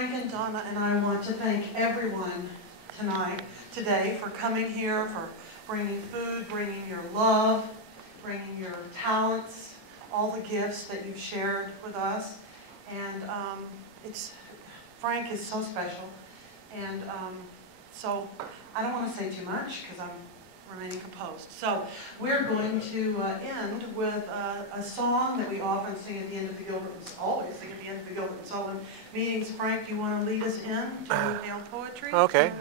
Frank and Donna and I want to thank everyone today for coming here, for bringing food, bringing your love, bringing your talents, all the gifts that you've shared with us. And Frank is so special. And so I don't want to say too much because I'm remaining composed. So we're going to end with a song that we often sing at the end of the Gilbert, always sing at the end of the Gilbert and Sullivan meetings. Frank, do you want to lead us in to Hail Poetry? Okay.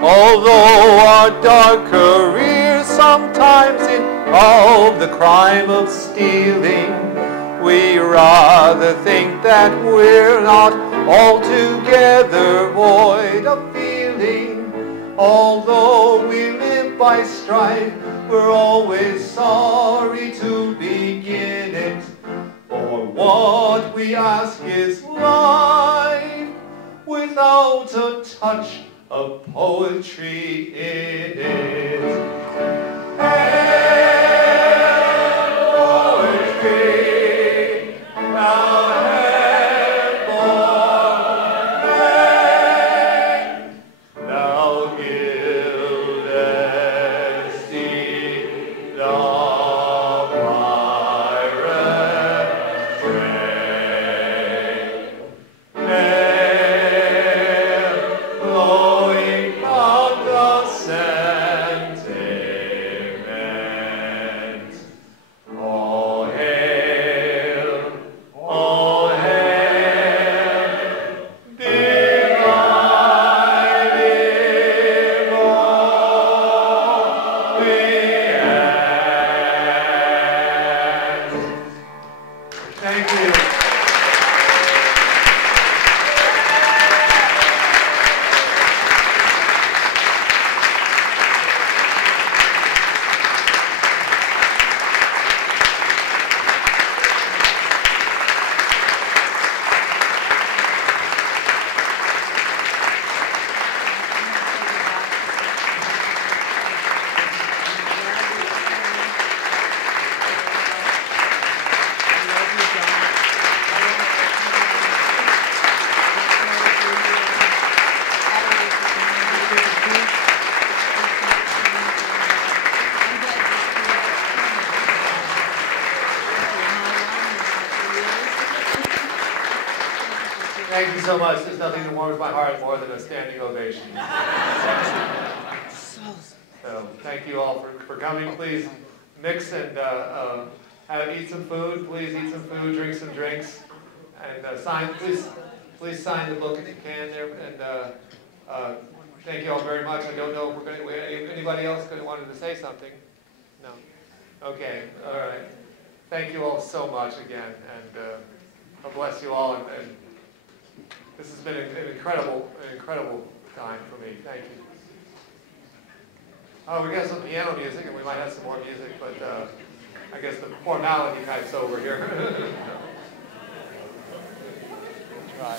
Although our dark careers sometimes involve the crime of stealing, we rather think that we're not altogether void of feeling. Although we live by strife, we're always sorry to begin it. For what we ask is life without a touch of poetry in it. Poetry, thou hast born men, thou gildest seed of pirate train. Flowing from the sentiment. Oh hail, dividing all the end. Thank you. Thank you so much. There's nothing that warms my heart more than a standing ovation. So, thank you all for coming. Please mix and eat some food. Please eat some food, drink some drinks, and sign. Please sign the book if you can there. And thank you all very much. I don't know if we're going to. Anybody else wanted to say something? No. Okay. All right. Thank you all so much again, and God bless you all. And this has been an incredible time for me. Thank you. Oh, we got some piano music, and we might have some more music, but I guess the formality type's over here. Try.